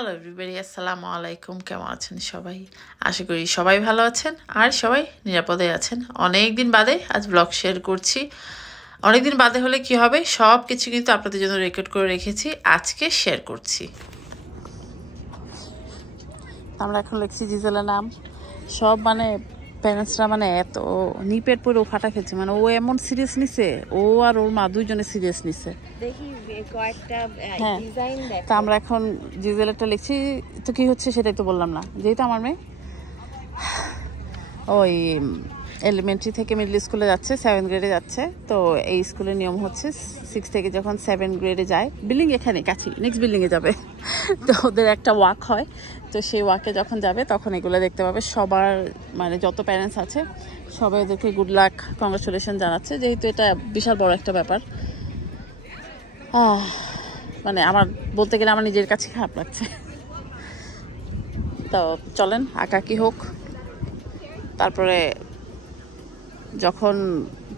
Hello everybody, আসসালামু আলাইকুম। কেমন আছেন সবাই? আশা করি সবাই ভালো আছেন আর সবাই নিরাপদে আছেন। অনেক দিন বাদে আজ ব্লগ শেয়ার করছি। অনেক দিন বাদে হলে কি হবে, সব কিছু কিন্তু আপনাদের জন্য রেকর্ড করে রেখেছি, আজকে শেয়ার করছি। আমরা এখন লিখছি জিজেলের নাম। সব প্যারেন্টসরা এত নিপের পরে ও ফাটা খেয়েছে, ও এমন সিরিয়াস নিছে, ও আর ওর মা দুইজনে সিরিয়াস নিছে। তা আমরা এখন জিজেলেরটা লিখছি। তো কি হচ্ছে সেটাই তো বললাম না, যেহেতু আমার মেয়ে ওই এলিমেন্টারি থেকে মিডল স্কুলে যাচ্ছে, 7th গ্রেডে যাচ্ছে। তো এই স্কুলের নিয়ম হচ্ছে 6 থেকে যখন 7th গ্রেডে যায়, বিল্ডিং এখানে কাছে, নেক্সট বিল্ডিংয়ে যাবে, তো ওদের একটা ওয়াক হয়। তো সেই ওয়াকে যখন যাবে তখন এগুলো দেখতে পাবে। সবার যত প্যারেন্টস আছে সবাই ওদেরকে গুড লাক, কংগ্রাচুলেশন জানাচ্ছে, যেহেতু এটা বিশাল বড় একটা ব্যাপার। আমার বলতে গেলে আমার নিজের কাছে খারাপ লাগছে। তো চলেন আঁকাকি হোক, তারপরে যখন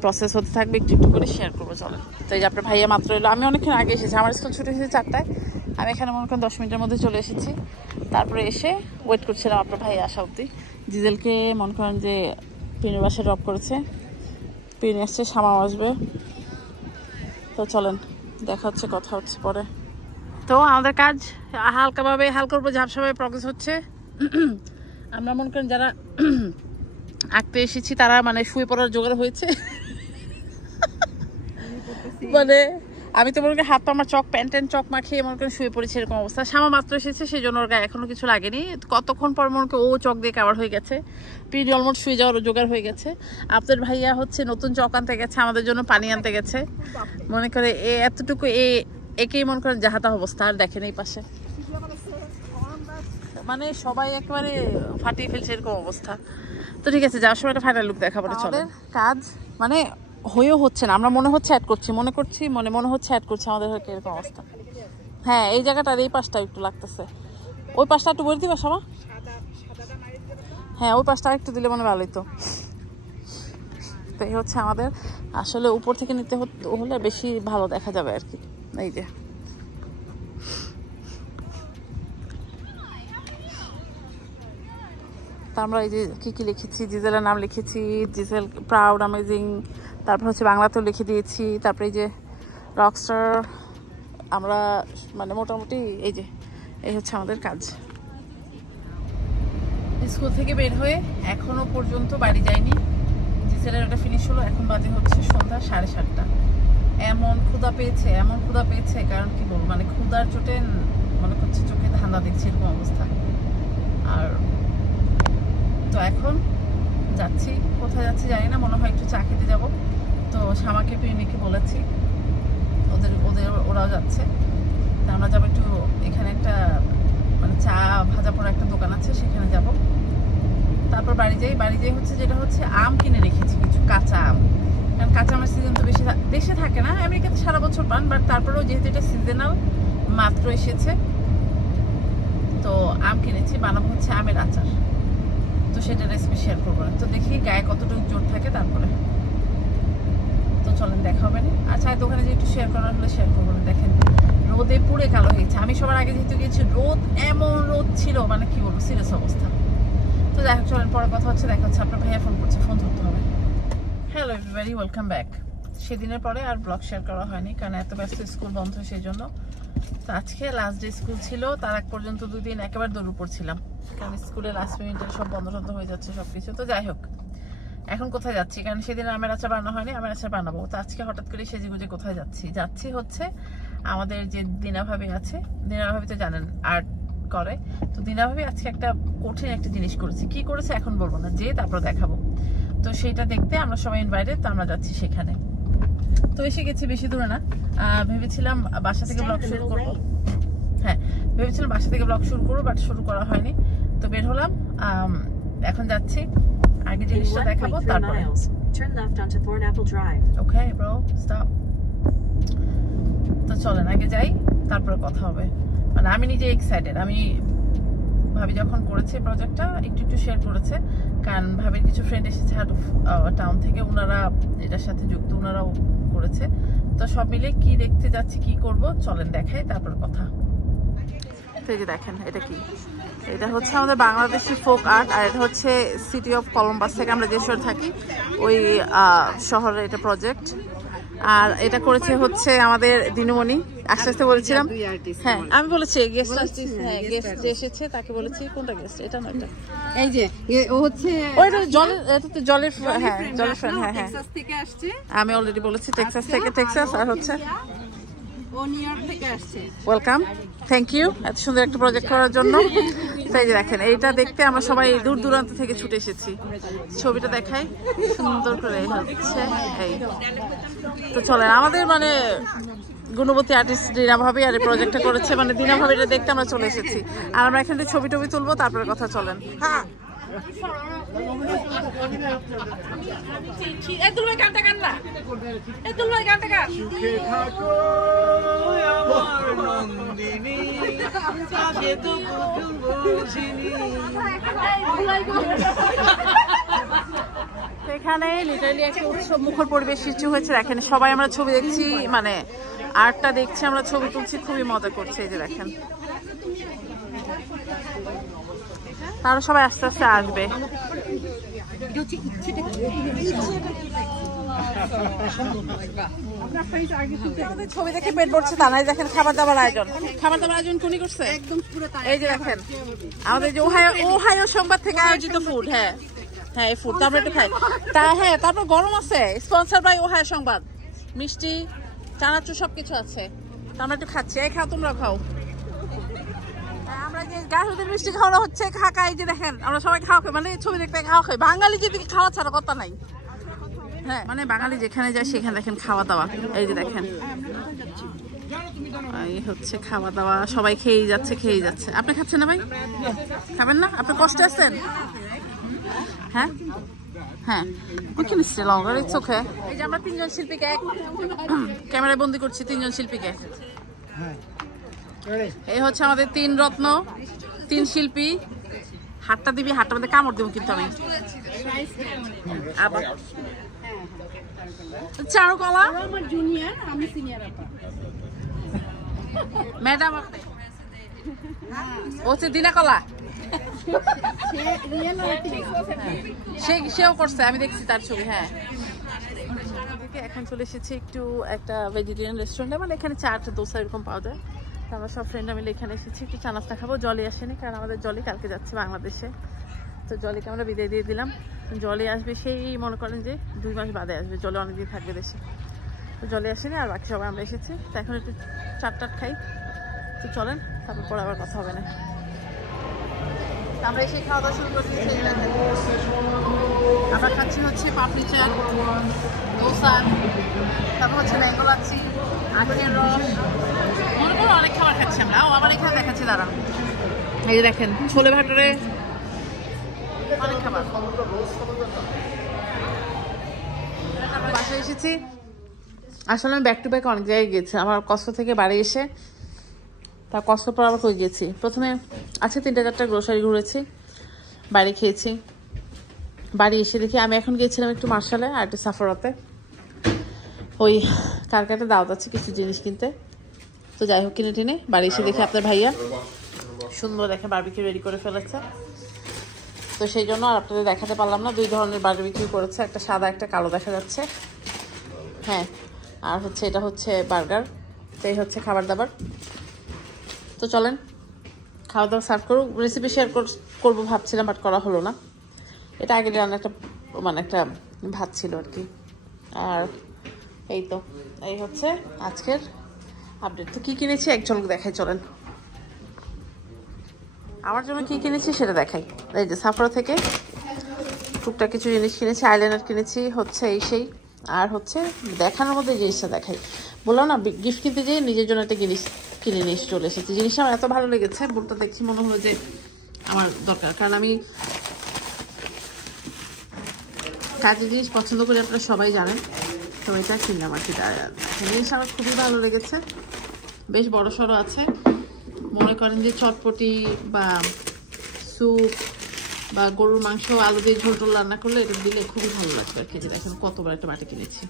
প্রসেস হতে থাকবে একটু একটু করে শেয়ার করবো। চলেন। তো এই যে আপনার ভাইয়া মাত্র এলো, আমি অনেকক্ষণ আগে এসেছি, আমার স্কুল ছুটি হয়েছে 4টায়, আমি এখানে মনে করেন 10 মিনিটের মধ্যে চলে এসেছি। তারপরে এসে ওয়েট করছিলাম আপনার ভাইয়া আসা অবধি। জিজেলকে মনে করেন যে পিনের বাসায় ড্রপ করেছে, পিন এসছে, সামাও আসবে। তো চলেন, দেখা হচ্ছে, কথা হচ্ছে পরে। তো আমাদের কাজ হালকাভাবে হালকার উপর ঝাপসাভাবে প্রগ্রেস হচ্ছে। আমরা মনে করেন যারা আঁকতে এসেছি তারা শুয়ে পড়ার জোগাড় হয়েছে। আমি তো মনে করি হাত পা আমার চক প্যান্ট চক মাখিয়ে মনে করেন শুয়ে পড়েছি, এরকম অবস্থা। শামা মাত্র এসেছে, সেই জন্য ওর গায়ে এখনো কিছু লাগেনি। কতক্ষণ পর মনে করি ও চক দিয়ে কাভার হয়ে গেছে, পিঠ অলমোস্ট শুয়ে যাওয়ার জোগাড় হয়ে গেছে। আপনাদের ভাইয়া হচ্ছে নতুন চক আনতে গেছে, আমাদের জন্য পানি আনতে গেছে। মনে করে এতটুকু একেই মনে করেন যাহাতা অবস্থা। আর দেখেন এই পাশে সবাই একেবারে ফাটিয়ে ফেলছে, এরকম অবস্থা। তো ঠিক আছে, যাওয়ার সময় একটা ফাইনাল লুক দেখাবো। চলে কাজ হয়েও হচ্ছে না, আমরা মনে হচ্ছে অ্যাড করছি, মনে হচ্ছে অ্যাড করছি, আমাদের এরকম অবস্থা। হ্যাঁ, এই জায়গাটার এই পাশটা একটু লাগতেছে, ওই পাশটা একটু বলে দিবা সবা। হ্যাঁ, ওই পাশটা একটু দিলে ভালোই তো। তো এই হচ্ছে আমাদের, আসলে উপর থেকে নিতে হলে বেশি ভালো দেখা যাবে আর কি। এই যে তা আমরা এই যে কি লিখেছি, জিজেলের নাম লিখেছি, জিজেল প্রাউড, অ্যামেজিং, তারপর হচ্ছে বাংলাতেও লিখে দিয়েছি। তারপরে এই যে রকস্টার, আমরা মোটামুটি এই হচ্ছে আমাদের কাজ। স্কুল থেকে বের হয়ে এখনো পর্যন্ত বাড়ি যায়নি। জিজেলের ওটা ফিনিশ হলো, এখন বাজে হচ্ছে সন্ধ্যা 7:30। এমন ক্ষুধা পেয়েছে, কারণ কি বলবো, ক্ষুধার চোটে মনে করছে চোখে ধান্দা দেখছে, এরকম অবস্থা। আর তো এখন যাচ্ছি, কোথায় যাচ্ছি জানি না, মনে হয় একটু চা খেতে যাবো। তো শামাকে প্রেমিকে বলেছি, ওরাও যাচ্ছে। তা আমরা যাবো একটু, এখানে একটা চা ভাজা পড়া একটা দোকান আছে, সেখানে যাব। তারপর বাড়ি যাই হচ্ছে যেটা হচ্ছে আম কিনে রেখেছি, কিছু কাঁচা আম। কারণ কাঁচা আমের সিজন তো বেশি দেশে থাকে না, আমেরিকাতে সারা বছর পান, বাট তারপরেও যেহেতু এটা সিজনাল মাত্র এসেছে, তো আম কিনেছি, বানাবো হচ্ছে আমের আচার। তো সেটা রেসিপি শেয়ার করবো না, তো দেখি গায়ে কতটুকু জোর থাকে তারপরে। তো চলেন, দেখা হবে না। আর চায়ের দোকানে যে একটু শেয়ার করার হলে শেয়ার করবো না। দেখেন রোদে পুড়ে কালো হয়েছে। আমি সবার আগে যেহেতু গিয়েছি, এমন রোদ ছিল, কি বলবো, সিরিয়াস অবস্থা। তো যাই হোক, চলেন পরে কথা হচ্ছে, দেখা হচ্ছে। আপনার ভাইয়া ফোন করছে, ফোন ধরতে হবে। Hello everybody, welcome back. সেদিনের পরে আর ব্লগ শেয়ার করা হয়নি, কারণ এত ব্যস্ত, স্কুল বন্ধ, সেই জন্য। তো আজকে লাস্ট ডে স্কুল ছিল, তার আগ পর্যন্ত 2 দিন একেবারে দৌড় উপর ছিলাম, কারণ স্কুলে লাস্ট মিনিটে সব বন্ধ হয়ে যাচ্ছে সবকিছু। তো যাই হোক, এখন কোথায় যাচ্ছি, কারণ সেদিন আমের আচার বানানো হয়নি, আমের আচার বানাবো। তো আজকে হঠাৎ করে সেজেগুজে কোথায় যাচ্ছি হচ্ছে আমাদের যে দিনা ভাবি আছে, দিনা ভাবি তো জানেন আর্ট করে। তো দিনা ভাবি আজকে একটা কঠিন একটা জিনিস করেছে। কি করেছে এখন বলবো না, যে তারপর দেখাবো। তো সেইটা দেখতে আমরা সবাই ইনভাইটেড, তো আমরা যাচ্ছি সেখানে। তো এসে গেছি, বেশি দূরে না। ভেবেছিলাম বাসা থেকে ব্লগ শুরু করবো, বাট শুরু করা হয়নি। তো বের হলাম, এখন যাচ্ছি, আগে জিনিসটা দেখাবো তারপরে। Okay bro, stop. তো চলেন আগে যাই, তারপরে কথা হবে। আমি নিজে এক্সাইটেড। আমি ভাবি যখন করেছে প্রজেক্টটা, একটু শেয়ার করেছে, কারণ ভাবির কিছু ফ্রেন্ড এসেছে আউট অফ টাউন থেকে, ওনারা এটার সাথে যুক্ত, ওনারাও করেছে। তো সব মিলে কি দেখতে যাচ্ছি, কি করব, চলেন দেখাই, তারপর কথা। তো এই যে দেখেন এটা কি, এটা হচ্ছে আমাদের বাংলাদেশি ফোক আর্ট, আর এটা হচ্ছে সিটি অফ কলম্বাস থেকে আমরা যে শহরে থাকি ওই শহরে এটা প্রজেক্ট। আর এটা করেছে হচ্ছে আমাদের দিনুমণি, আস্তে আস্তে বলেছিলাম, হ্যাঁ আমি বলেছি গেস্ট আর্টিস্ট, হ্যাঁ গেস্ট যে এসেছে তাকে বলেছি কোনটা গেস্ট, এটা না এটা, এই যে ও হচ্ছে ওইটা জলের, এটা তো জলের, হ্যাঁ জলের ফ্রেন্ড, হ্যাঁ হ্যাঁ টেক্সাস থেকে আসছে, আমি অলরেডি বলেছি টেক্সাস থেকে, টেক্সাস আর হচ্ছে ও নিউ ইয়র্ক থেকে আসছে। ওয়েলকাম, থ্যাংক ইউ এত সুন্দর একটা প্রজেক্ট করার জন্য। তাই যে দেখেন এইটা দেখতে আমরা সবাই দূর দূরান্ত থেকে ছুটে এসেছি। ছবিটা দেখাই সুন্দর করে হচ্ছে এই, তো চলেন আমাদের মানে গুণবতী আর্টিস্ট দিনা ভাবি আর এই প্রজেক্টটা করেছে, মানে দিনা ভাবিটা দেখতে আমরা চলে এসেছি, আর আমরা এখান থেকে ছবি টবি তুলবো তারপরে কথা চলেন। হ্যাঁ এখানে লিটারালি একটা উৎসব মুখর পরিবেশ সৃষ্টি হয়েছে। দেখেন সবাই আমরা ছবি দেখছি, মানে আর্টটা দেখছি, আমরা ছবি তুলছি, খুবই মজা করছে। এই যে দেখেন তারা সবাই আস্তে আস্তে আসবে। ছবি দেখে পেট ভরছে তা নাই, দেখেন খাবার দাবার আয়োজন, খাবার দাবার আয়োজন কোনি করছে, এই যে দেখেন আমাদের যে ওহাইও সংবাদ থেকে আয়োজিত ফুড, হ্যাঁ হ্যাঁ এই ফুড আমরা একটু খাই তা, হ্যাঁ তারপর গরম আছে, স্পন্সর বাই ওহাইও সংবাদ, মিষ্টি চানাচুর সবকিছু আছে, আমরা একটু খাচ্ছি। এই খাও তোমরা খাও, আমরা যে গাছের মিষ্টি খাওয়ানো হচ্ছে খাকা, এই যে দেখেন আমরা সবাই খাওয়া খাই, মানে ছবি দেখতে খাওয়া খাই, বাঙালি যেদিকে খাওয়া ছাড়া কথা নাই, হ্যাঁ মানে বাঙালি যেখানে যায় সেখানে দেখেন খাওয়া দাওয়া, এই যে দেখেন এই হচ্ছে খাওয়া দাওয়া, সবাই খেয়েই যাচ্ছে খেয়েই যাচ্ছে। আপনি খাচ্ছেন না ভাই, খাবেন না, আপনি কষ্টে আছেন? হ্যাঁ হ্যাঁ ওকে নিশ্চয় লঙ্গার ইটস ওকে। এই যে আমরা তিনজন শিল্পীকে ক্যামেরায় বন্দি করছি, তিনজন শিল্পীকে, এই হচ্ছে আমাদের তিন রত্ন, তিন শিল্পী। হাতটা দিবি, হাতটা মধ্যে কামড় দেবো কিন্তু আমি। আবার চারুকলা আমার জুনিয়র, আমি সিনিয়র আপা। ম্যাডাম আপনি হচ্ছে দিনাকলা, সেও করছে, আমি দেখছি তার ছবি। হ্যাঁ এখন চলে এসেছি একটু একটা ভেজিটেরিয়ান রেস্টুরেন্টে, মানে এখানে চাট দোসা এরকম পাওয়া যায়। আমরা সব ফ্রেন্ডরা মিলে এখানে এসেছি একটু চা নাস্তা খাবো। জলি আসেনি, কারণ আমাদের জলি কালকে যাচ্ছে বাংলাদেশে, তো জলিকে আমরা বিদায় দিয়ে দিলাম। জলি আসবে সেই মনে করেন যে 2 মাস বাদে আসবে, জলি অনেকদিন থাকবে দেশে, তো জলি আসেনি, আর বাকি সবাই আমরা এসেছি। তো এখন একটু চাট খাই, তো চলেন তারপর পরে আবার কথা হবে না। আমরা এসে খাওয়া দাওয়া শুরু করছি, আমরা খাচ্ছি হচ্ছে পাপড়ি চাট, দোসা, তারপর হচ্ছে ম্যাঙ্গো লাচ্ছি, আখের রস, মনে করো অনেক খাবার খাচ্ছি আমরা। আবার এখানে দেখাচ্ছি দাঁড়ান, এই যে দেখেন ছোলে ভাটুরে অনেক খাবার। বাসায় এসেছি, আসলে আমি ব্যাক টু ব্যাক অনেক জায়গায় গিয়েছি। আমার কষ্ট থেকে বাড়ি এসে তার কষ্ট পর আবার কই গিয়েছি, প্রথমে আছে 3-4টা গ্রোসারি ঘুরেছি, বাইরে খেয়েছি, বাড়ি এসে দেখি আমি এখন গিয়েছিলাম একটু মার্শালে আর একটু সাফারাতে, ওই কার কাটা দাওয়াত আছে কিছু জিনিস কিনতে। তো যাই হোক কিনে টিনে বাড়ি এসে দেখি আপনার ভাইয়া সুন্দর দেখে বারবিকিউ রেডি করে ফেলেছে, তো সেই জন্য আর আপনাদের দেখাতে পারলাম না। 2 ধরনের বারবিকিউ করেছে, একটা সাদা একটা কালো দেখা যাচ্ছে, হ্যাঁ আর হচ্ছে এটা হচ্ছে বার্গার। তো এই হচ্ছে খাবার দাবার, তো চলেন খাওয়া দাওয়া সার্ভ করুক। রেসিপি শেয়ার করবো ভাবছিলাম, বাট করা হলো না। এটা আগের রান্না একটা মানে একটা ভাত ছিল আর কি। আর এই তো এই হচ্ছে আজকের আপডেট। তো কী কিনেছি এক ঝলক দেখাই, চলেন আমার জন্য কী কিনেছি সেটা দেখাই। এই যে সাফরা থেকে টুকটাক কিছু জিনিস কিনেছি, আইলাইনার কিনেছি হচ্ছে এই সেই, আর হচ্ছে দেখানোর মধ্যে জিনিসটা দেখাই। বললাম না গিফট কিনতে যেয়ে নিজের জন্য একটা জিনিস কিনে নিয়ে চলে এসেছি। জিনিসটা আমার এত ভালো লেগেছে, বোর্ডটা দেখছি মনে হলো যে আমার দরকার, কারণ আমি কাজের জিনিস পছন্দ করি, আপনারা সবাই জানেন। তো এটা কিনলাম আর কি। জিনিসটা আমার খুবই ভালো লেগেছে, বেশ বড় সড়ো আছে। মনে করেন যে চটপটি বা স্যুপ বা গরুর মাংস আলু দিয়ে ঝোল টোল রান্না করলে এটা দিলে খুবই ভালো লাগবে আর কি। দেখেন কত বড় একটা বাটি কিনেছি,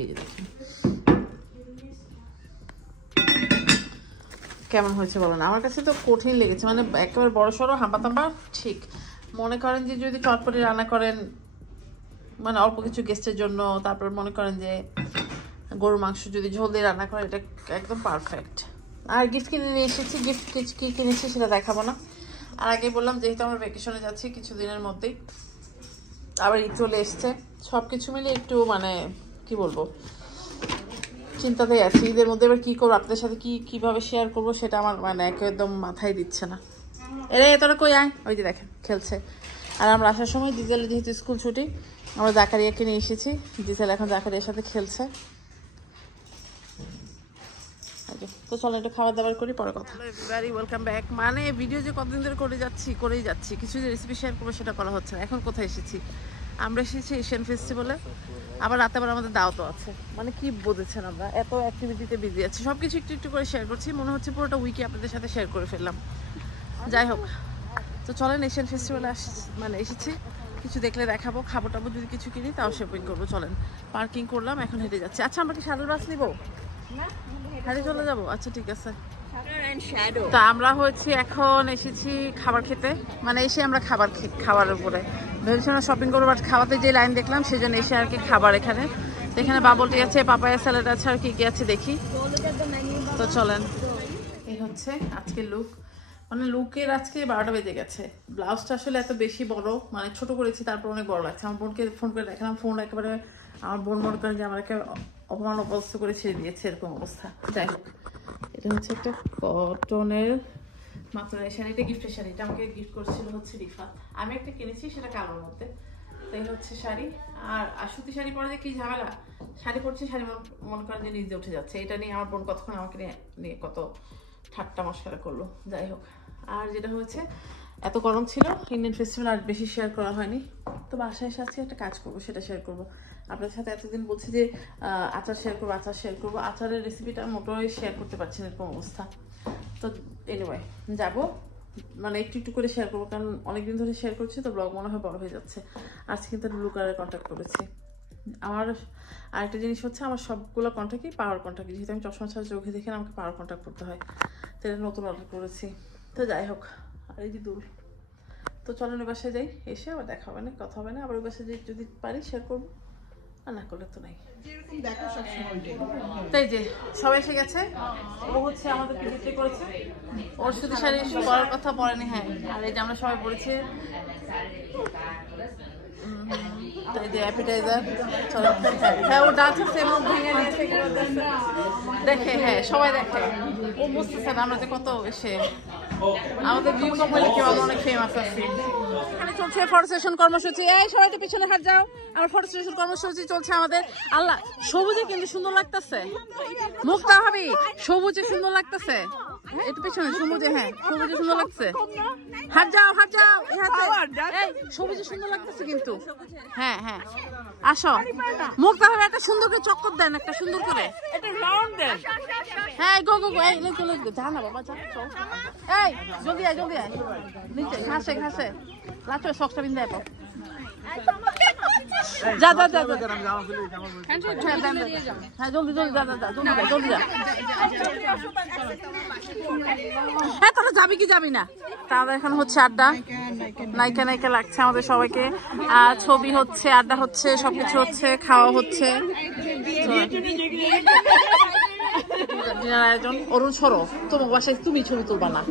এই যে দেখেন কেমন হয়েছে বলেন? আমার কাছে তো কঠিন লেগেছে, মানে একেবারে বড় সড়ো হাম্বা তাম্বা ঠিক। মনে করেন যে যদি চটপটি রান্না করেন মানে অল্প কিছু গেস্টের জন্য, তারপর মনে করেন যে গরুর মাংস যদি ঝোল দিয়ে রান্না করেন, এটা একদম পারফেক্ট। আর গিফট কিনে নিয়ে এসেছি, গিফট কি কিনেছি সেটা দেখাবো না। আর আগে বললাম যেহেতু আমরা ভ্যাকেশনে যাচ্ছি কিছুদিনের মধ্যেই, আবার ঈদ চলে এসছে, সব কিছু মিলে একটু মানে কি বলবো চিন্তাতেই আছি। ঈদের মধ্যে এবার কী করবো, আপনাদের সাথে কীভাবে শেয়ার করবো সেটা আমার মানে একদম মাথায় দিচ্ছে না। এরা তোরা কই আয়, ওই যে দেখেন খেলছে। আর আমরা আসার সময় ডিজেলের যেহেতু স্কুল ছুটি, আমরা জাকারিয়াকে নিয়ে এসেছি। ডিজেল এখন জাকারিয়ার সাথে খেলছে। তো চলো একটু খাবার দাবার করি, পরে কথা। Everybody welcome back. মানে ভিডিও যে কতদিন ধরে করেই যাচ্ছি, কিছু যে রেসিপি শেয়ার করবো সেটা করা হচ্ছে না। এখন কোথায় এসেছি? আমরা এসেছি এশিয়ান ফেস্টিভ্যালে, আবার রাতে আবার আমাদের দাওয়াতও আছে। মানে কি বুঝেছেন, আমরা এত অ্যাক্টিভিটিতে বিজি আছি, সব কিছু একটু একটু করে শেয়ার করছি। মনে হচ্ছে পুরোটা উইকে আপনাদের সাথে শেয়ার করে ফেললাম। যাই হোক, তো চলেন এশিয়ান ফেস্টিভ্যালে মানে এসেছি, কিছু দেখলে দেখাবো, খাবো টাবো, যদি কিছু কিনি তাও শপিং করবো। চলেন, পার্কিং করলাম, এখন হেঁটে যাচ্ছি। আচ্ছা আমরা কি শাটল বাস নিবো? হেঁটে চলে যাবো? আচ্ছা ঠিক আছে। তা আমরা হচ্ছে এখন এসেছি খাবার খেতে, মানে এসে আমরা খাবারের উপরে ভেবেছিলাম শপিং করবো, বাট খাওয়াতে যে লাইন দেখলাম সেই জন্য এসে আর কি খাবার এখানে। তো এখানে বাবলটি আছে, পাপায়া স্যালাড আছে, আর কি কি আছে দেখি। তো চলেন, এই হচ্ছে আজকে লুক। মানে লুকের আজকে 12টা বেজে গেছে। ব্লাউজটা আসলে এত বেশি বড়, মানে ছোট করেছি, তারপর অনেক বড় লাগছে। আমার বোনকে ফোন করে দেখালাম, ফোন একেবারে আমার বোন মনে করেন যে আমাকে অপমান অপদস্থ করে ছেড়ে দিয়েছে, এরকম অবস্থা। যাই হোক, এটা হচ্ছে একটা কটনের মাত্রার শাড়ি, এটা গিফটের শাড়ি, এটা আমাকে গিফট করেছিল হচ্ছে রিফাত। আমি একটা কিনেছি, সেটা কালোর মধ্যে। তো এই হচ্ছে শাড়ি। আর সুতি শাড়ি পরে যে কি ঝামেলা, শাড়ি পরছি, শাড়ি মনে করেন যে নিজে উঠে যাচ্ছে। এটা নিয়ে আমার বোন কতক্ষণ আমাকে নিয়ে কত ঠাট্টা মশকরা করলো। যাই হোক, আর যেটা হয়েছে এত গরম ছিল, ইন্ডিয়ান ফেস্টিভ্যাল আর বেশি শেয়ার করা হয়নি। তো বাসায় এসে আজকে একটা কাজ করবো, সেটা শেয়ার করবো আপনাদের সাথে। এতদিন বলছি যে আচার শেয়ার করবো, আচারের রেসিপিটা মোটেই শেয়ার করতে পারছি না, এরকম অবস্থা। তো এনিওয়ে যাবো, মানে একটু একটু করে শেয়ার করবো, কারণ অনেকদিন ধরে শেয়ার করছি তো ব্লগ মনে হয় বড় হয়ে যাচ্ছে। আজকে কিন্তু ব্লুকারে কন্ট্যাক্ট করেছি। আমার আরেকটা জিনিস হচ্ছে, আমার সবগুলো কন্ট্যাক্টই পাওয়ার কন্ট্যাক্ট, যেহেতু আমি চশমা ছাড়া চোখে দেখে আমাকে পাওয়ার কন্ট্যাক্ট করতে হয়, তো এটা নতুন অর্ডার করেছি। তো যাই হোক, আর এই যে দূর, তো চলেন ওই বাসায় যাই, এসে আবার দেখা হবে না, কথা হবে না। আবার ওই বাসায় যাই, যদি পারি শেয়ার করবো, আর না করলে তো নাই। তাই যে সবাই এসে গেছে, ও হচ্ছে আমাদের পিজিতে করেছে, ওর সাথে শাড়ি পরার কথা পরেনি। হ্যাঁ, আর এই যে আমরা সবাই পড়েছি, তাই যে অ্যাপিটাইজার। চলো, হ্যাঁ ও ডান্স এবং ভেঙে নিচ্ছে দেখে, হ্যাঁ সবাই দেখে, ও বুঝতেছে না আমরা যে কত এসে আমাদের ভিউ কমাইলে কেউ অনেক ফেমাস আছি। এখানে চলছে ফটো সেশন কর্মসূচি। এই সবাই তো পিছনে হাট যাও, আমার ফটো সেশন কর্মসূচি চলছে আমাদের। আল্লাহ, সবুজে কিন্তু সুন্দর লাগতেছে, মুখটা ভাবি সবুজে সুন্দর লাগতেছে, একটু পিছনে সবুজে, হ্যাঁ সবুজে সুন্দর লাগছে। হাট যাও এই সবুজে সুন্দর লাগতেছে কিন্তু, হ্যাঁ হ্যাঁ আসো। মুখটা ভাবে একটা সুন্দর করে চক্কর দেন, একটা সুন্দর করে একটা রাউন্ড দেন। হ্যাঁ গো এই যা না বাবা, যা চল, এই জলদি আয় নিচে ঘাসে লাচো সকটা বিন্দা যাবো। যা হ্যাঁ জলদি যা। হ্যাঁ তোরা যাবি কি যাবি না? তাহলে এখন হচ্ছে আড্ডা, নায়িকা লাগছে আমাদের সবাইকে, ছবি হচ্ছে, আড্ডা হচ্ছে, সবকিছু হচ্ছে, খাওয়া হচ্ছে। ডিনার আয়োজন। অরুণ সরো, তোমার বাসায় তুমি ছবি তুলবা না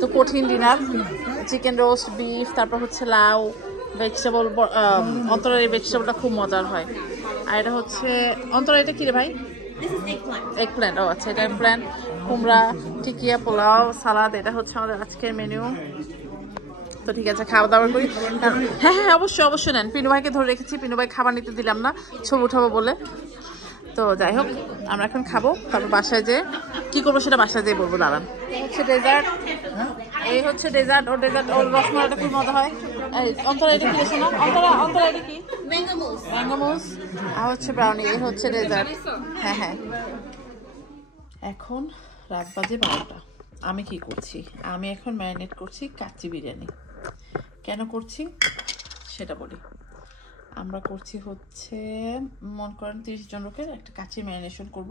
তো। কঠিন ডিনার, চিকেন রোস্ট, বিফ, তারপর হচ্ছে লাউ, ভেজিটেবল। অন্তরের এই ভেজিটেবলটা খুব মজার হয়। আর এটা হচ্ছে অন্তরা, এটা কি রে ভাই? Egg plant. ও আচ্ছা, এটা প্ল্যান্ট, কুমড়া, টিকিয়া, পোলাও, সালাদ। এটা হচ্ছে আমাদের আজকের মেনু। তো ঠিক আছে, খাওয়া দাওয়া করি। হ্যাঁ অবশ্যই নেন। পিনু ভাইকে ধরে রেখেছি, পিনু ভাই খাবার নিতে দিলাম না, ছবি উঠাবো বলে। তো যাই হোক, আমরা এখন খাবো, তারপর বাসায় যেয়ে কি করবো সেটা বাসায় যেয়ে বলবো। দাঁড়ান, হচ্ছে ডেজার্ট, এই হচ্ছে ডেজার্ট। ওর রসমালাইটা খুব মজা হয়। অন্তরা এটা কি শোনো, অন্তরা এটা কি? ম্যাঙ্গো মুস। আর হচ্ছে ব্রাউনি। এই হচ্ছে ডেজার্ট। হ্যাঁ এখন রাত বাজে 12টা। আমি কি করছি, আমি এখন ম্যারিনেট করছি কাচ্চি বিরিয়ানি। কেন করছি সেটা বলি। আমরা করছি হচ্ছে মনে করেন 30 জন লোকের একটা কাচ্চি ম্যারিনেশন করব।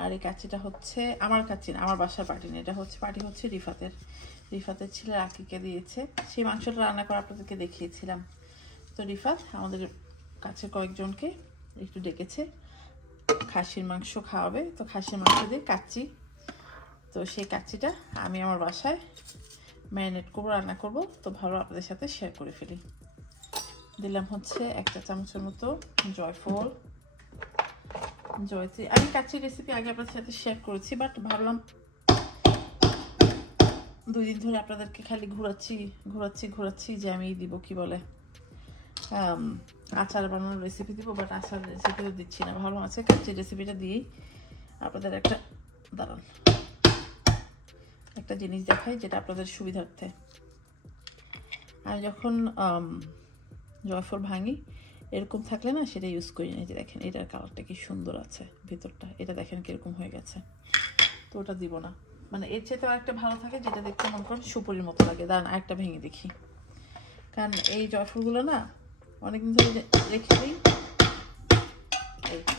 আর এই কাচ্চিটা হচ্ছে আমার কাচ্চি না, আমার বাসার পার্টি না, এটা হচ্ছে পার্টি হচ্ছে রিফাতের ছেলে রাকিকে দিয়েছে। সেই মাংসটা রান্না করে আপনাদেরকে দেখিয়েছিলাম। তো রিফাত আমাদের কাছের কয়েকজনকে একটু ডেকেছে, খাসির মাংস খাওয়াবে। তো খাসির মাংস দিয়ে কাচ্চি, তো সেই কাচ্চিটা আমি আমার বাসায় ম্যারিনেট করবো, রান্না করব। তো ভালো আপনাদের সাথে শেয়ার করে ফেলি। দিলাম হচ্ছে 1 চা চামচের মতো জয়ত্রী। আমি কাচ্চির রেসিপি আগে আপনাদের সাথে শেয়ার করেছি, বাট ভাবলাম 2 দিন ধরে আপনাদেরকে খালি ঘোরাচ্ছি যে আমি দিব কি বলে আচার বানানোর রেসিপি দিব, বাট আচার রেসিপিও দিচ্ছি না। ভালো আছে কাচ্চির রেসিপিটা দিয়েই আপনাদের একটা জিনিস দেখাই যেটা আপনাদের সুবিধার্থে। আমি যখন জয়ফল ভাঙি এরকম থাকলে না সেটা ইউজ করি না। যে দেখেন এটার কালারটা কি সুন্দর আছে ভিতরটা, এটা দেখেন কিরকম হয়ে গেছে। তো ওটা দিব না, মানে এর চেয়ে তো একটা ভালো থাকে যেটা দেখতে মনে করেন সুপুরির মতো লাগে। দাঁড়ান আরেকটা ভেঙে দেখি, কারণ এই জয়ফলগুলো না অনেকদিন ধরে রেখে দিই।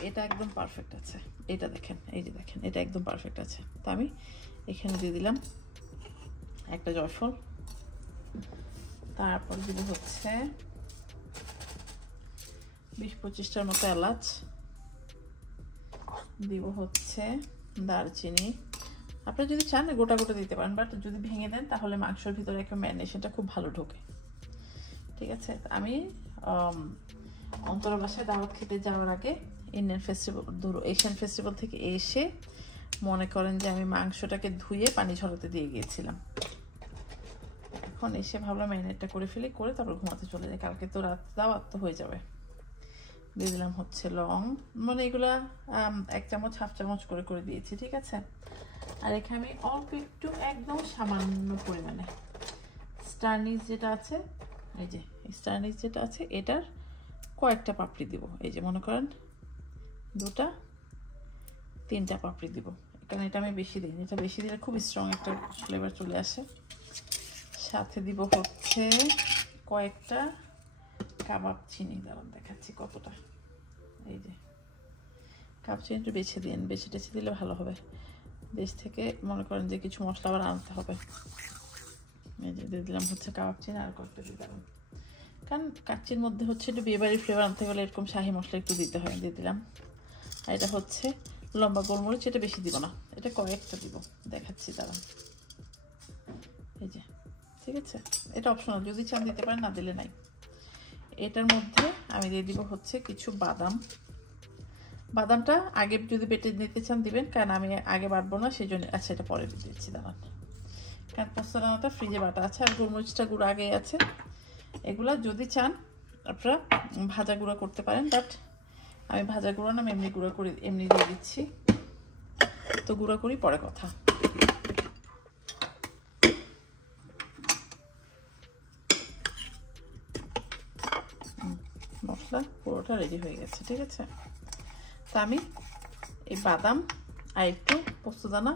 এটা একদম পারফেক্ট আছে, এটা দেখেন, এই যে দেখেন এটা একদম পারফেক্ট আছে। তো আমি এখানে দিয়ে দিলাম একটা জয়ফল, তারপর দিব হচ্ছে 20-25টার মতো এলাচ, দিব হচ্ছে দারচিনি। আপনারা যদি চান গোটা দিতে পারেন, বাট যদি ভেঙে দেন তাহলে মাংসের ভিতরে একটা ম্যারিনেশনটা খুব ভালো ঢোকে। ঠিক আছে, আমি অন্তর বাসায় দাওয়াত খেতে যাওয়ার আগে এশিয়ান ফেস্টিভ্যাল থেকে এসে মনে করেন যে আমি মাংসটাকে ধুয়ে পানি ঝরাতে দিয়ে গিয়েছিলাম। এখন এসে ভাবলাম ম্যারিনেটটা করে ফেলি, করে তারপর ঘুমাতে চলে যাই, কালকে তো রাত দাওয়াত তো হয়ে যাবে। দিয়ে দিলাম হচ্ছে লং, মানে এগুলা 1 চামচ 1/2 চামচ করে দিয়েছি। ঠিক আছে, আর এখানে আমি অল্প একটু একদম সামান্য পরিমাণে স্টারনিস যেটা আছে, এই যে স্টারনিস যেটা আছে এটার কয়েকটা পাপড়ি দিব। এই যে মনে করেন 2-3টা পাপড়ি দিব, কারণ এটা আমি বেশি দিই। এটা বেশি দিলে খুব স্ট্রং একটা ফ্লেভার চলে আসে। সাথে দিব হচ্ছে কয়েকটা কাবাব চিনি, দাঁড়ান দেখাচ্ছি কতটা। এই যে কাবাব চিনি একটু বেছে দিন, বেছে দিলে ভালো হবে। দেশ থেকে মনে করেন যে কিছু মশলা আবার আনতে হবে। এই যে দিয়ে দিলাম হচ্ছে কাবাব চিনি, আর কয়েকটা দিয়ে দিলাম, কারণ কাচ্চির মধ্যে হচ্ছে একটু বিয়েবাড়ির ফ্লেভার আনতে গেলে এরকম শাহি মশলা একটু দিতে হয়। দিয়ে দিলাম। আর এটা হচ্ছে লম্বা গোলমরিচ, এটা বেশি দিব না, এটা কয়েকটা দিব, দেখাচ্ছি দাঁড়ান। এই যে ঠিক আছে, এটা অপশনাল, যদি চান দিতে পারেন, না দিলে নাই। এটার মধ্যে আমি দিয়ে দিব হচ্ছে কিছু বাদামটা আগে যদি বেটে নিতে চান দিবেন, কারণ আমি আগে বাটবো না সেই জন্য। আচ্ছা এটা পরে দিয়ে দিচ্ছি দাঁড়ান, কারণ পোস্তদানাটা ফ্রিজে বাটা আছে আর গোলমরিচটা গুঁড়ো আগেই আছে। এগুলা যদি চান আপনারা ভাজা গুঁড়া করতে পারেন, বাট আমি ভাজা গুঁড়া না, এমনি গুঁড়া করে এমনি দিয়ে দিচ্ছি। তো গুঁড়া করি পরে কথা। মশলা পুরোটা রেডি হয়ে গেছে। ঠিক আছে, তো আমি এই বাদাম আর একটু পোস্তদানা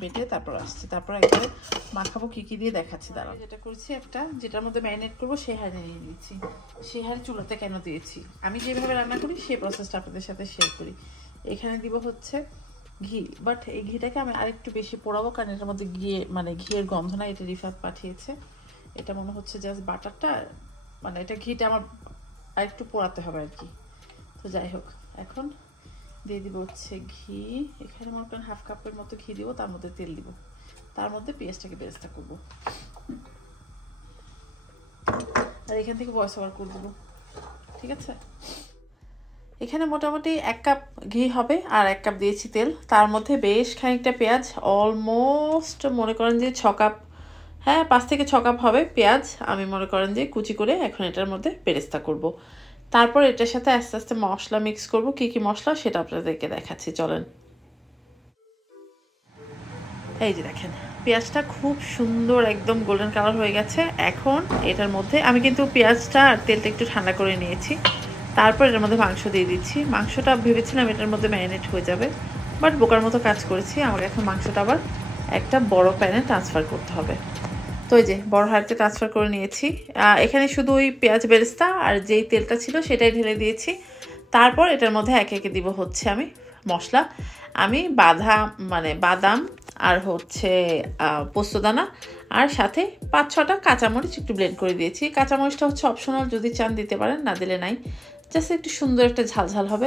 বেটে তারপর আসছি, তারপর একবারে মাখাবো কি দিয়ে দেখাচ্ছি। দাঁড়াও, যেটা করেছি যেটার মধ্যে ম্যারিনেট করবো সেই হাঁড়ি নিয়ে নিয়েছি। সেই হাঁড়ি চুলাতে কেন দিয়েছি, আমি যেভাবে রান্না করি সেই প্রসেসটা আপনাদের সাথে শেয়ার করি। এখানে দিব হচ্ছে ঘি, বাট এই ঘিটাকে আমি আরেকটু বেশি পোড়াবো, কারণ এটার মধ্যে ঘিয়ের গন্ধ না। এটা রিফাত পাঠিয়েছে, এটা মনে হচ্ছে জাস্ট বাটারটা, মানে এটা ঘিটা আমার আরেকটু পোড়াতে হবে আর কি। তো যাই হোক, এখন দিয়ে দিব হচ্ছে ঘি। এখানে মনে করেন 1/2 কাপের মতো ঘি দিব, তার মধ্যে তেল দিব, তার মধ্যে পেঁয়াজটাকে বেরেস্তা করবো, আর এখান থেকে ভয়েস ওভার করে দেবো। ঠিক আছে, এখানে মোটামুটি 1 কাপ ঘি হবে আর 1 কাপ দিয়েছি তেল, তার মধ্যে বেশ খানিকটা পেঁয়াজ, অলমোস্ট মনে করেন যে 6 কাপ, হ্যাঁ 5 থেকে 6 কাপ হবে পেঁয়াজ আমি মনে করেন যে কুচি করে এখন এটার মধ্যে বেরেস্তা করব। তারপর এটার সাথে আস্তে আস্তে মশলা মিক্স করব, কি কি মশলা সেটা আপনাদেরকে দেখাচ্ছি, চলেন। এই যে দেখেন পেঁয়াজটা খুব সুন্দর একদম গোল্ডেন কালার হয়ে গেছে। এখন এটার মধ্যে আমি কিন্তু পেঁয়াজটা আর তেলটা একটু ঠান্ডা করে নিয়েছি, তারপর এটার মধ্যে মাংস দিয়ে দিচ্ছি। মাংসটা ভেবেছিলাম এটার মধ্যে ম্যারিনেট হয়ে যাবে, বাট বোকার মতো কাজ করেছি। আমাকে এখন মাংসটা আবার একটা বড় প্যানে ট্রান্সফার করতে হবে। তো এই যে বড় হাঁড়িতে ট্রান্সফার করে নিয়েছি। এখানে শুধু ওই পেঁয়াজ বেরেস্তা আর যেই তেলটা ছিল সেটাই ঢেলে দিয়েছি। তারপর এটার মধ্যে একে একে দিব হচ্ছে আমি মশলা আমি বাদাম আর হচ্ছে পোস্তদানা আর সাথে 5-6টা কাঁচামরিচ একটু ব্লেন্ড করে দিয়েছি। কাঁচামরিচটা হচ্ছে অপশনাল, যদি চান দিতে পারেন, না দিলে নাই। জাস্ট একটু সুন্দর একটা ঝালঝাল হবে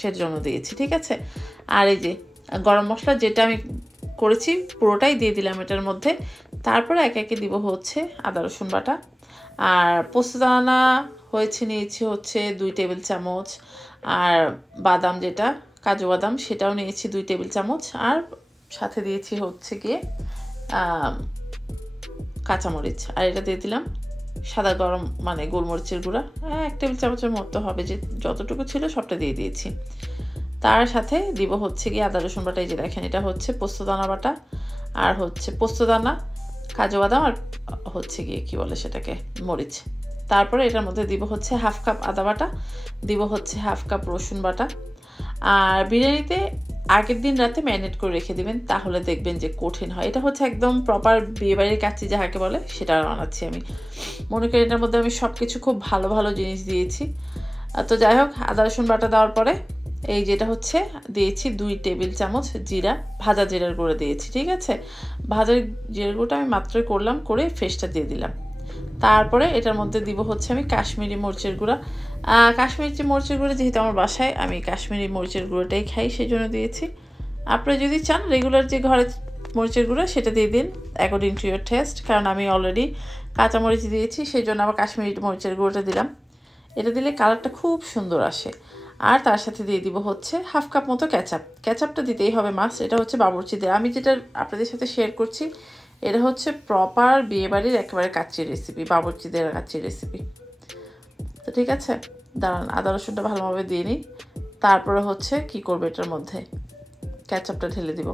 সের জন্য দিয়েছি, ঠিক আছে। আর এই যে গরম মশলা যেটা আমি করেছি পুরোটাই দিয়ে দিলাম এটার মধ্যে। তারপরে একে একে দিব হচ্ছে আদা রসুন বাটা। আর পোস্তদানা নিয়েছি হচ্ছে 2 টেবিল চামচ, আর বাদাম যেটা কাজু বাদাম সেটাও নিয়েছি 2 টেবিল চামচ, আর সাথে দিয়েছি হচ্ছে গিয়ে কাঁচামরিচ। আর এটা দিয়ে দিলাম সাদা গরম গোলমরিচের গুঁড়া 1 টেবিল চামচের মতো হবে, যে যতটুকু ছিল সবটা দিয়ে দিয়েছি। তার সাথে দিব হচ্ছে গিয়ে আদা রসুন বাটা। এই যে দেখেন এটা হচ্ছে পোস্তদানা বাটা, আর হচ্ছে পোস্তদানা, কাজু বাদাম, আর হচ্ছে গিয়ে কি বলে সেটাকে মরিচ। তারপরে এটার মধ্যে দিব হচ্ছে 1/2 কাপ আদা বাটা, দিব হচ্ছে 1/2 কাপ রসুন বাটা। আর বিরিয়ানিতে আগের দিন রাতে ম্যারিনেট করে রেখে দিবেন, তাহলে দেখবেন যে কঠিন হয়। এটা হচ্ছে একদম প্রপার বিয়েবাড়ির কাচ্চি যাহাকে বলে সেটা বানাচ্ছি আমি। মনে করি এটার মধ্যে আমি সব কিছু খুব ভালো ভালো জিনিস দিয়েছি। তো যাই হোক, আদা রসুন বাটা দেওয়ার পরে এই যেটা হচ্ছে দিয়েছি 2 টেবিল চামচ জিরা, ভাজা জিরার গুঁড়ো দিয়েছি, ঠিক আছে। ভাজা জিরার গুঁড়োটা আমি মাত্রই করলাম, করে ফ্রেশটা দিয়ে দিলাম। তারপরে এটার মধ্যে দিব হচ্ছে আমি কাশ্মীরি মরিচের গুঁড়া। কাশ্মীরি মরিচের গুঁড়ো যেহেতু আমার বাসায় আমি কাশ্মীরি মরিচের গুঁড়োটাই খাই, সেই জন্য দিয়েছি। আপনারা যদি চান রেগুলার যে ঘরে মরিচের গুঁড়ো সেটা দিয়ে দিন, অ্যাকর্ডিং টু ইয়োর টেস্ট। কারণ আমি অলরেডি কাঁচামরিচ দিয়েছি, সেই জন্য আবার কাশ্মীরি মরিচের গুঁড়োটা দিলাম। এটা দিলে কালারটা খুব সুন্দর আসে। আর তার সাথে দিয়ে দিব হচ্ছে 1/2 কাপ মতো কেচাপ। কেচাপটা দিতেই হবে মাস্ট। এটা হচ্ছে বাবুর্চিদের, আমি যেটা আপনাদের সাথে শেয়ার করছি এটা হচ্ছে প্রপার বিয়েবাড়ির একেবারে কাচ্চির রেসিপি, বাবুর্চিদের কাচ্চির রেসিপি। তো ঠিক আছে, দাঁড়ান আদা রসুনটা ভালোভাবে দিয়ে নিই। তারপরে হচ্ছে কি করবো, এটার মধ্যে কেচাপটা ঢেলে দিব।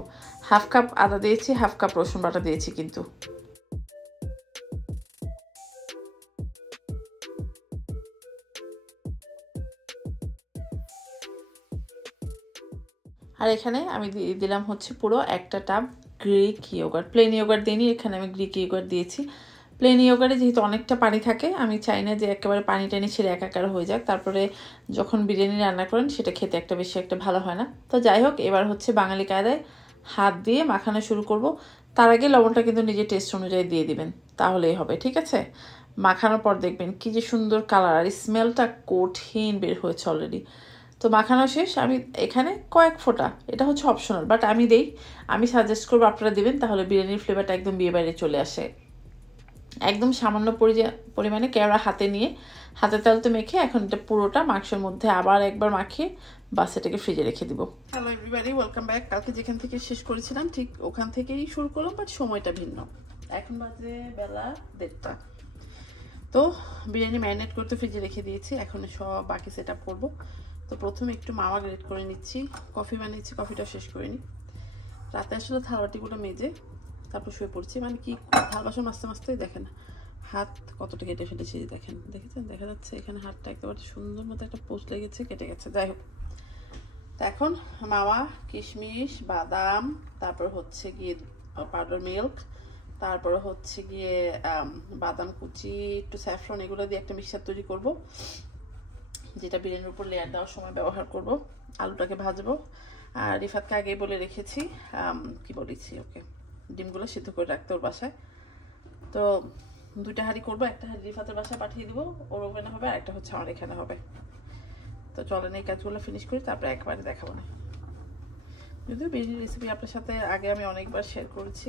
1/2 কাপ আদা দিয়েছি, 1/2 কাপ রসুন বাটা দিয়েছি কিন্তু। আর এখানে আমি দিয়ে দিলাম হচ্ছে পুরো 1টা tub Greek yogurt. Plain yogurt দিইনি, এখানে আমি গ্রিক ইয়োগার্ট দিয়েছি। প্লেন ইয়োগার্টে যেহেতু অনেকটা পানি থাকে, আমি চাই না যে একেবারে পানি টানি ছেড়ে একাকার হয়ে যাক, তারপরে যখন বিরিয়ানি রান্না করেন সেটা খেতে বেশি একটা ভালো হয় না। তো যাই হোক, এবার হচ্ছে বাঙালি কায়দায় হাত দিয়ে মাখানো শুরু করব। তার আগে লবণটা কিন্তু নিজের টেস্ট অনুযায়ী দিয়ে দিবেন, তাহলেই হবে, ঠিক আছে। মাখানোর পর দেখবেন কি যে সুন্দর কালার, আর স্মেলটা কঠিন বের হয়েছে অলরেডি। তো মাখানো শেষ। আমি এখানে কয়েক ফোঁটা, এটা হচ্ছে অপশনাল, বাট আমি সাজেস্ট করবো আপনারা দিবেন, তাহলে বিরিয়ানির ফ্লেভারটা একদম বিয়ে বাইরে চলে আসে। একদম সামান্য পরিমাণে কেওড়া হাতে নিয়ে হাতে তালতে মেখে এখন এটা পুরোটা মাংসের মধ্যে আবার একবার মাখিয়ে বাস এটাকে ফ্রিজে রেখে দিব। Hello everybody, welcome back. কালকে যেখান থেকে শেষ করেছিলাম ঠিক ওখান থেকেই শুরু করলাম, বাট সময়টা ভিন্ন। এখন বাজে বেলা 1:30। তো বিরিয়ানি ম্যারিনেট করতে ফ্রিজে রেখে দিয়েছি, এখন সব বাকি সেট আপ করবো। তো প্রথমে একটু মাওয়া গ্রেট করে নিচ্ছি, কফি বানিয়েছি, কফিটা শেষ করে নিই। রাতে আসলে থালবাটিগুলো মেজে তারপর শুয়ে পড়ছি, কি থাল বাসন মাজতে দেখেন হাত কতটা কেটে ফেলেছি, দেখেছেন, দেখা যাচ্ছে এখানে হাতটা একেবারে সুন্দর মতো একটা পোস্ট লেগেছে, কেটে গেছে। যাই হোক, তো এখন মাওয়া, কিশমিশ, বাদাম, তারপর হচ্ছে গিয়ে পাউডার মিল্ক, তারপরে হচ্ছে গিয়ে বাদাম কুচি, একটু স্যাফরন, এগুলো দিয়ে একটা মিক্সচার তৈরি করব, যেটা বিরিয়ানির উপর লেয়ার দেওয়ার সময় ব্যবহার করব। আলুটাকে ভাজবো। আর রিফাতকে আগেই বলে রেখেছি, কি বলেছি ওকে, ডিমগুলো সিদ্ধ করে রাখতে ওর বাসায়। তো 2টা হাঁড়ি করবো, একটা হাঁড়ি রিফাতের বাসায় পাঠিয়ে দিব, ওর ওখানে হবে, আর একটা হচ্ছে আমার এখানে হবে। তো চলেন এই কাজগুলো ফিনিশ করি, তারপরে একবারে দেখাবো না। যদিও বিরিয়ানির রেসিপি আপনার সাথে আগে আমি অনেকবার শেয়ার করেছি,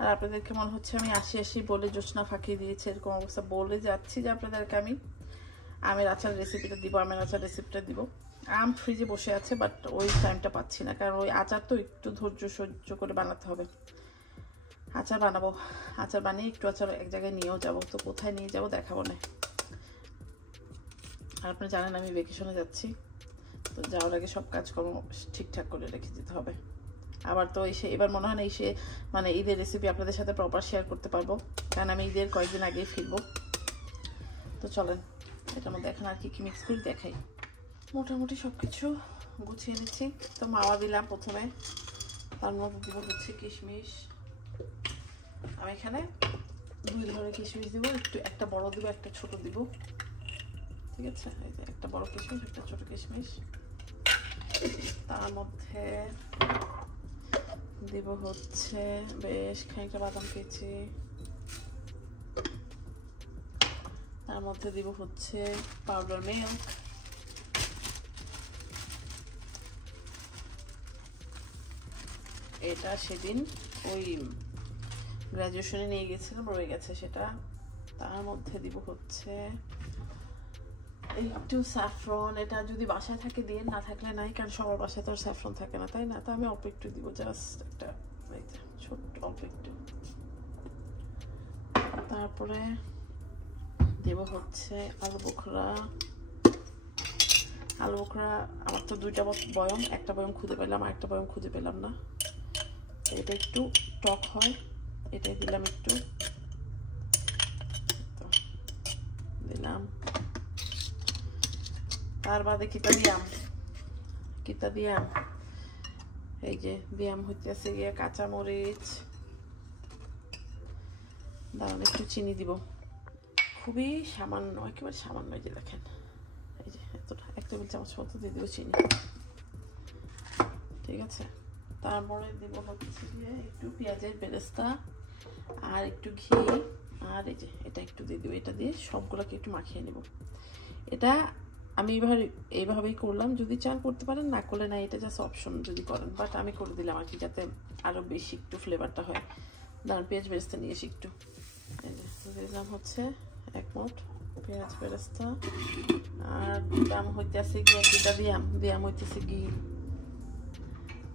আর আপনাদেরকে মনে হচ্ছে আমি আসি বলে জোৎস্না ফাঁকিয়ে দিয়েছি, এরকম অবস্থা বলে যাচ্ছি যে আপনাদেরকে আমি আমের আচার রেসিপিটা দিব। আম ফ্রিজে বসে আছে, বাট ওই টাইমটা পাচ্ছি না, কারণ ওই আচার তো একটু ধৈর্য সহ্য করে বানাতে হবে। আচার বানাবো, আচার বানিয়ে একটু আচার এক জায়গায় নিয়েও যাবো। তো কোথায় নিয়ে যাবো দেখাবো না। আর আপনারা জানেন আমি ভ্যাকেশনে যাচ্ছি, তো যাওয়ার আগে সব কাজকর্ম ঠিকঠাক করে রেখে দিতে হবে। আবার তো এবার মনে হয় না ঈদের রেসিপি আপনাদের সাথে প্রপার শেয়ার করতে পারবো, কারণ আমি ঈদের কয়েকদিন আগেই ফিরবো। তো চলেন এটার মধ্যে এখন আর কি মিক্স করে দেখাই। মোটামুটি সব কিছু গুছিয়ে নিচ্ছি। তো মাওয়া দিলাম প্রথমে, তার মধ্যে দিব হচ্ছে কিশমিশ। আমি এখানে 2 ধরনের কিশমিশ দিব, একটা বড় দিব, একটা ছোট দিব, ঠিক আছে। এই যে একটা বড় কিশমিশ, একটা ছোট কিশমিশ। তার মধ্যে দিব হচ্ছে বেশ খানিকটা বাদাম কুচি, তার মধ্যে দিব হচ্ছে পাউডার মিল্ক, এটা সেদিন ওই গ্রাজুয়েশনে নিয়ে গেছিলাম, রয়ে গেছে সেটা। তার মধ্যে দিব হচ্ছে একটু স্যাফরন, এটা যদি বাসায় থাকে দিয়ে, না থাকলে নাই, কারণ সবার বাসায় তো আর স্যাফরন থাকে না, তাই না? তো আমি অল্প একটু দিব, জাস্ট একটা ছোট্ট অল্প একটু। তারপরে দেব হচ্ছে আলু বোখরা। আলু বোখরা আমার তো 2টা বয়ম, একটা বয়ম খুঁজে পেলাম আর একটা বয়ম খুঁজে পেলাম না। এটা একটু টক হয়, এটাই দিলাম একটু, দিলাম। তার বাদে কিতা দিয়াম, এই যে দিয়াম হইতেছে গিয়ে কাঁচামরিচ, দাঁড়ান একটু চিনি দিব, খুবই সামান্য, একেবারে সামান্য, এই যে দেখেন, এই যে এতটা 1 টেবিল চামচ মতো দিয়ে দিব চিনি, ঠিক আছে। তারপরে দিব হচ্ছে গিয়ে একটু পেঁয়াজের বেরেস্তা আর একটু ঘি, আর এই যে এটা একটু দিয়ে দিব। এটা দিয়ে সবগুলোকে একটু মাখিয়ে নেব। এটা আমি এইভাবেই করলাম, যদি চান করতে পারেন, না করলে না, এটা জাস্ট অপশন যদি করেন, বাট আমি করে দিলাম আর কি, যাতে আরো বেশি একটু ফ্লেভারটা হয়। দাঁড়ান পেঁয়াজ বেরেস্তা নিয়ে এসে একটু, এই যে দিলাম হচ্ছে 1 মুঠ পেঁয়াজ বেরেস্তা, আর দাম হইতেছে গিয়ে দুটা দিয়াম হইতেছে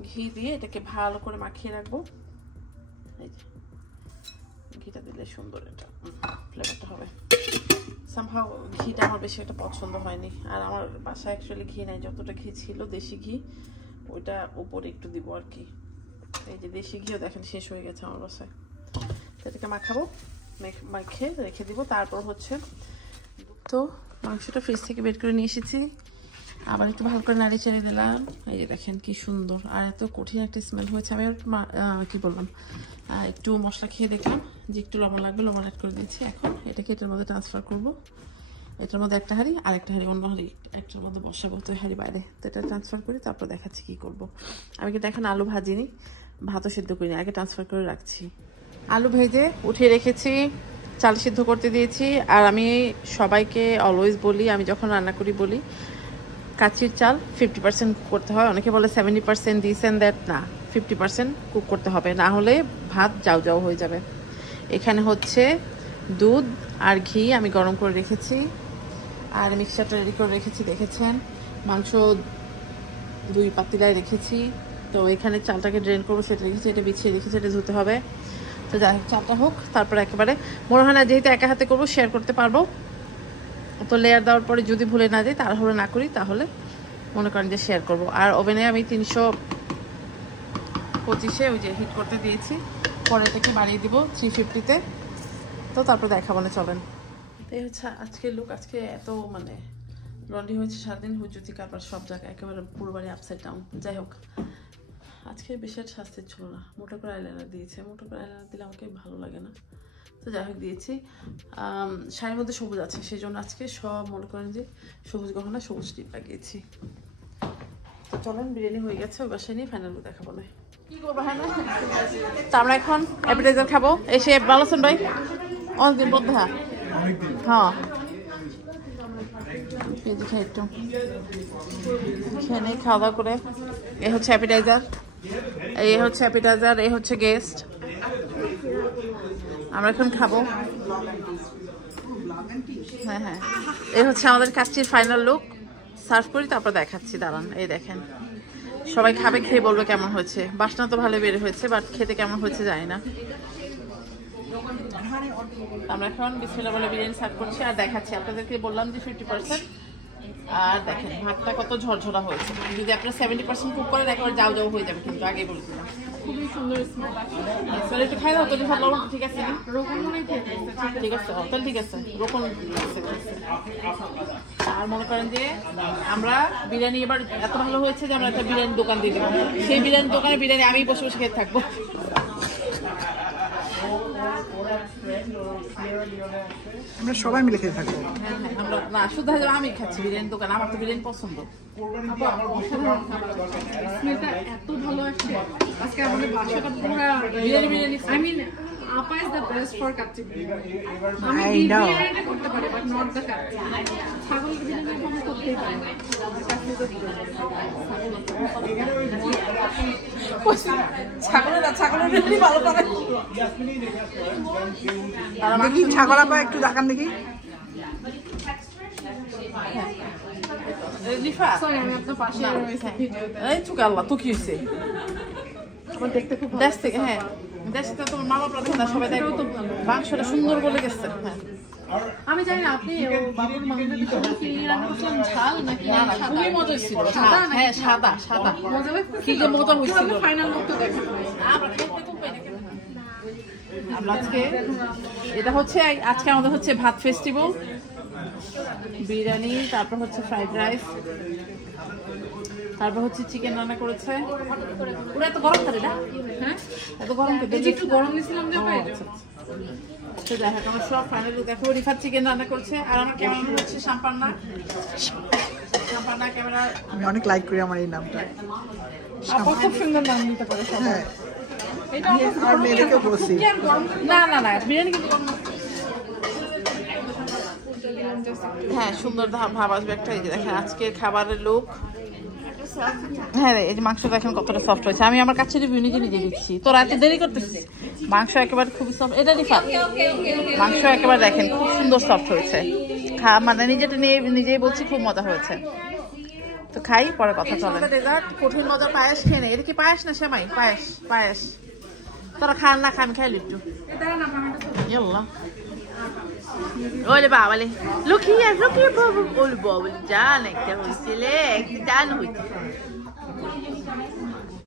ঘি দিয়ে এটাকে ভালো করে মাখিয়ে রাখবো। এই যে ঘিটা দিলে সুন্দর এটা ফ্লেভারটা হবে। সামহাও ঘিটা আমার বেশি একটা পছন্দ হয়নি, আর আমার বাসায় অ্যাকচুয়ালি ঘি নাই, যতটা ঘি ছিল দেশি ঘি ওইটা উপরে একটু দিব আর কি। এই যে দেশি ঘিও দেখেন শেষ হয়ে গেছে আমার বাসায়, এটাকে মাখাবো, মাখিয়ে রেখে দিব। তারপর হচ্ছে তো মাংসটা ফ্রিজ থেকে বের করে নিয়ে এসেছি, আবার একটু ভালো করে নাড়ি চেড়ে দিলাম। এই যে দেখেন কি সুন্দর, আর এত কঠিন একটা স্মেল হয়েছে। আমি কি বললাম, একটু মশলা খেয়ে দেখলাম যে একটু লবণ লাগবে, লবণ অ্যাড করে দিয়েছি। এখন এটাকে এটার মধ্যে ট্রান্সফার করব, এটার মধ্যে একটা হাঁড়ি আর একটা হাঁড়ি অন্য হাঁড়ি একটার মধ্যে বসাবো, তো হাঁড়ি বাইরে, তো এটা ট্রান্সফার করি, তারপর দেখাচ্ছি কি করব। আমি কিন্তু এখন আলু ভাজিনি, ভাতও সিদ্ধ করিনি, আগে ট্রান্সফার করে রাখছি। আলু ভেজে উঠিয়ে রেখেছি, চাল সিদ্ধ করতে দিয়েছি। আর আমি সবাইকে অলওয়েজ বলি, আমি যখন রান্না করি বলি, কাচির চাল 50% কুক করতে হয়। অনেকে বলে 70% দিস এন্ড দ্যাট, না, 50% কুক করতে হবে, না হলে ভাত যাও যাও হয়ে যাবে। এখানে হচ্ছে দুধ আর ঘি আমি গরম করে রেখেছি, আর মিক্সচারটা রেডি করে রেখেছি, দেখেছেন। মাংস 2 পাতিলায় রেখেছি, তো এখানে চালটাকে ড্রেন করবো সেটা রেখেছি, এটা বিছিয়ে রেখেছি, এটা ধুতে হবে। তো যাই হোক, চালটা হোক, তারপরে একেবারে মনে হয় না যেহেতু একা হাতে করবো শেয়ার করতে পারবো, তো লেয়ার দেওয়ার পরে যদি ভুলে না যাই, তাড়াহুড়ো না করি, তাহলে মনে করেন যে শেয়ার করবো। আর ওভেনে আমি 325-এ ওই যে হিট করতে দিয়েছি, পরে এটাকে বাড়িয়ে দিব 350-তে, তো তারপর দেখাবো না, চলেন। এই হচ্ছে আজকের লুক। আজকে এত মানে লন্ড্রি হয়েছে সারাদিন, হুজুতি কারবার সব জায়গায়, একেবারে পুরো বাড়ি আপসাইড ডাউন। যাই হোক, আজকে বেশি আর শাস্তি ছিল না, মোটা করে আইলাইনার দিয়েছে, মোটা করে আইলাইনার দিলে আমাকে ভালো লাগে না, তো যাই হোক দিয়েছি। শাড়ির মধ্যে সবুজ আছে, সেই জন্য আজকে সব মনে করেন যে সবুজ গহনা, সবুজ টিপ লাগিয়েছি। তো চলেন, বিরিয়ানি হয়ে গেছে, ওই বাসায় নিয়ে ফাইনাল দেখাবো না কি করবো। হ্যাঁ না, তো আমরা এখন অ্যাপিটাইজার খাবো। এসে ভালো আছেন ভাই? অনেকদিন পর দেখা। হ্যাঁ, পেঁয়াজি খাই একটু, খেয়ে নেই, খাওয়া দাওয়া করে। এ হচ্ছে অ্যাপিটাইজার, এই হচ্ছে অ্যাপিটাইজার, এই হচ্ছে গেস্ট। আমরা এখন খাবো। হ্যাঁ হ্যাঁ, এই হচ্ছে আমাদের কাচ্চির ফাইনাল লুক। সার্ভ করি, তারপর দেখাচ্ছি, দাঁড়ান। এই দেখেন, সবাই খাবে, খেয়ে বলবে কেমন হয়েছে। বাসনা তো ভালো বের হয়েছে, বাট খেতে কেমন হয়েছে জানি না। আমরা এখন বিসমিল্লাহ বলে বিরিয়ানি সার্ভ করছি, আর দেখাচ্ছি। আপনাদেরকে বললাম যে 50%, আর দেখেন ভাতটা কত ঝরঝরা হয়েছে। যদি আপনারা 70% কুক করেন, একেবারে যাও যাও হয়ে যাবে, কিন্তু আগেই বলে দিলাম। খুবই সুন্দর স্মেল। একটু খাই দাও তো, ভালো, ঠিক আছে? ঠিক আছে, তাহলে ঠিক আছে, রোকন। আর মনে করেন যে আমরা বিরিয়ানি এবার এত ভালো হয়েছে যে আমরা একটা বিরিয়ানির দোকান দিয়ে দেবো, সেই বিরিয়ানির দোকানে বিরিয়ানি আমি বসে বসে খেতে থাকবো। আমরা সবাই মিলে খেতে থাকবো। হ্যাঁ হ্যাঁ, আমরা না শুধু হয়তো আমি খাচ্ছি বিরিয়ানি দোকান, আমার তো বিরিয়ানি পছন্দ। স্মেলটা এত ভালো আসছে আজকে আমাদের বাসাটা পুরো বিরিয়ানি আই মিন আপা is the best for kacchi আমি I know. বিরিয়ানিটা করতে পারি বাট নট দ্য কাচ্চি ছাগল বিরিয়ানি আমি করতেই পারি না ছাগলের বিরিয়ানি ভালো করে। দেখি ছাগল আপা একটু দেখান দেখি। লিফা সরি আমি আপনার পাশে রয়েছি ভিডিওতে এই চুক আল্লাহ তো কি হয়েছে আমার দেখতে খুব দেশ থেকে, হ্যাঁ দেশ থেকে তোমার মা বাবা না সবাই দেখো তো মাংসটা সুন্দর বলে গেছে। হ্যাঁ আমি জানি না আপনি ও বাবুর মাংসের ভিতরে কি রান্না করছিলেন ঝাল নাকি না না খুবই মজা ছিল। হ্যাঁ সাদা সাদা মজা লাগছে কি যে মজা হয়েছিল। ফাইনাল লুকটা দেখেন আমরা খেতে খুব পাই না। আমরা আজকে এটা হচ্ছে আজকে আমাদের হচ্ছে ভাত ফেস্টিভ্যাল, বিরিয়ানি, তারপর হচ্ছে ফ্রাইড রাইস, তারপর হচ্ছে চিকেন রান্না করেছে। পুরো এত গরম থাকে না? হ্যাঁ এত গরম এই যে একটু গরম দিছিলাম যে ভাই তো দেখা আমার সব ফাইনালি দেখো রিফাত চিকেন রান্না করছে আর আমার ক্যামেরা হচ্ছে সাম্পান্না ক্যামেরা। আমি অনেক লাইক করি আমার এই নামটা। আপা খুব সুন্দর নাম দিতে পারে সবাই হ্যাঁ, এটা আর মেয়েদেরকেও বলছি। না না না বিরিয়ানি কিন্তু গরম না। হ্যাঁ সুন্দর ভাব আসবে একটা। এই যে দেখেন আজকের খাবারের লোক। হ্যাঁ রে এই যে মাংস দেখেন কতটা সফট হয়েছে। আমি আমার কাছে রিভিউ নিজে নিজে দিচ্ছি, তোরা এত দেরি করতেছিস। মাংস একেবারে খুবই সফট। এটা রিফাত মাংস একেবারে দেখেন খুব সুন্দর সফট হয়েছে। মানে নিজেটা নিয়ে নিজেই বলছি খুব মজা হয়েছে। তো খাই পরে কথা চলে। ডেজার্ট কঠিন মজা পায়েস খেয়ে নে। এটা কি পায়েস না সেমাই? পায়েস পায়েস। তোরা খান না খান খাইলি একটু। ইয়াল্লাহ ওলে বাবালে লুকিয়ে বাবু ওলে বাবু জান একটা হয়েছিল একটা জান হয়েছে।